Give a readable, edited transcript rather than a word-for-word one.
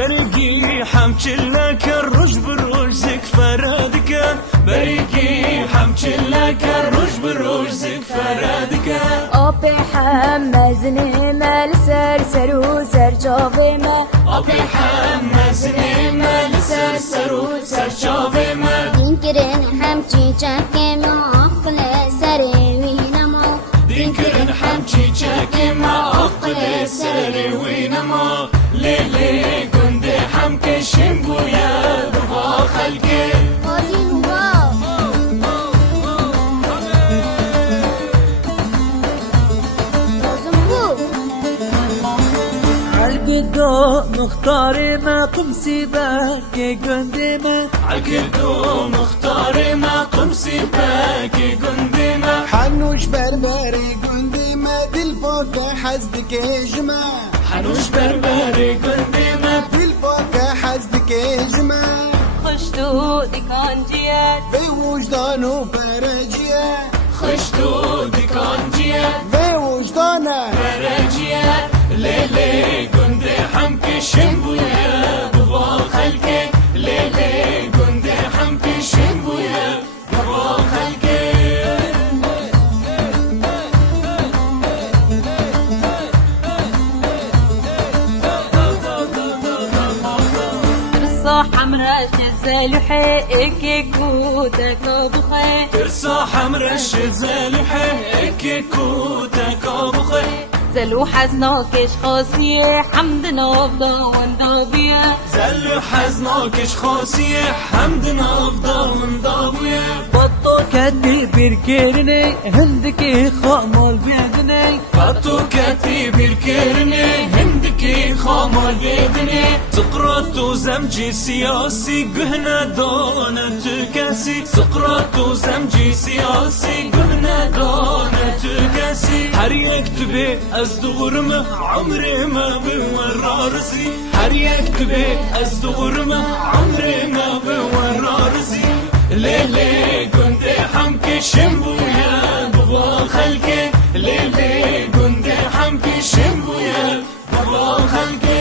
برقي حمشلك الرج بالروج زك فرادك برقي حمشلك الرج بالروج زك فرادك آبی حمزنی مل سر و سر جاوی ما آبی حمزنی مل سر و سر جاوی ما دین کرن همچی چکم عقل سری وینما دین کرن همچی چکم عقل سری وینما لیلی گنده هم کشم بویا بوا خلقه عالقدو مختار ما قمسي باكي قندي ما عالقدو مختار ما قمسي باكي قندي ما حنوش بربري قندي ما دل فوق حزدك هجمة حنوش بربري قندي ما دل فوق حزدك هجمة خشتو دکانجیت في وجدانه فرجية خشتو دکانجیت في وجدانه فرجیت لیلی گنده هم کشم بویا بوا خلقه لیلی گنده هم کشم بویا بوا خلقه رصا حمرا جزال حقك كوتك بخير ترسا حمرا الشزال حقك كوتك بخير زلو حزناكش خاصية حمدنا افضل وندابية زلو حزناكش خاصية حمدنا افضل وندابية بطو كدي بيركيرني هندكي خامل بيدني بطو كتي بالكرني هندكي خامل بيدني سقراط وزمجي سياسي قهنا دونة تكاسي سقراط وزمجي سياسي قهنا دونة تكاسي هر يكتبي أصدغرمه عمري ما بورا رزي هر يكتبي أصدغرمه عمري ما بورا رزي ليلي كنت حمكي شمبويا بوا خلقي ليلي كنت حمكي شمبويا بوا خلقي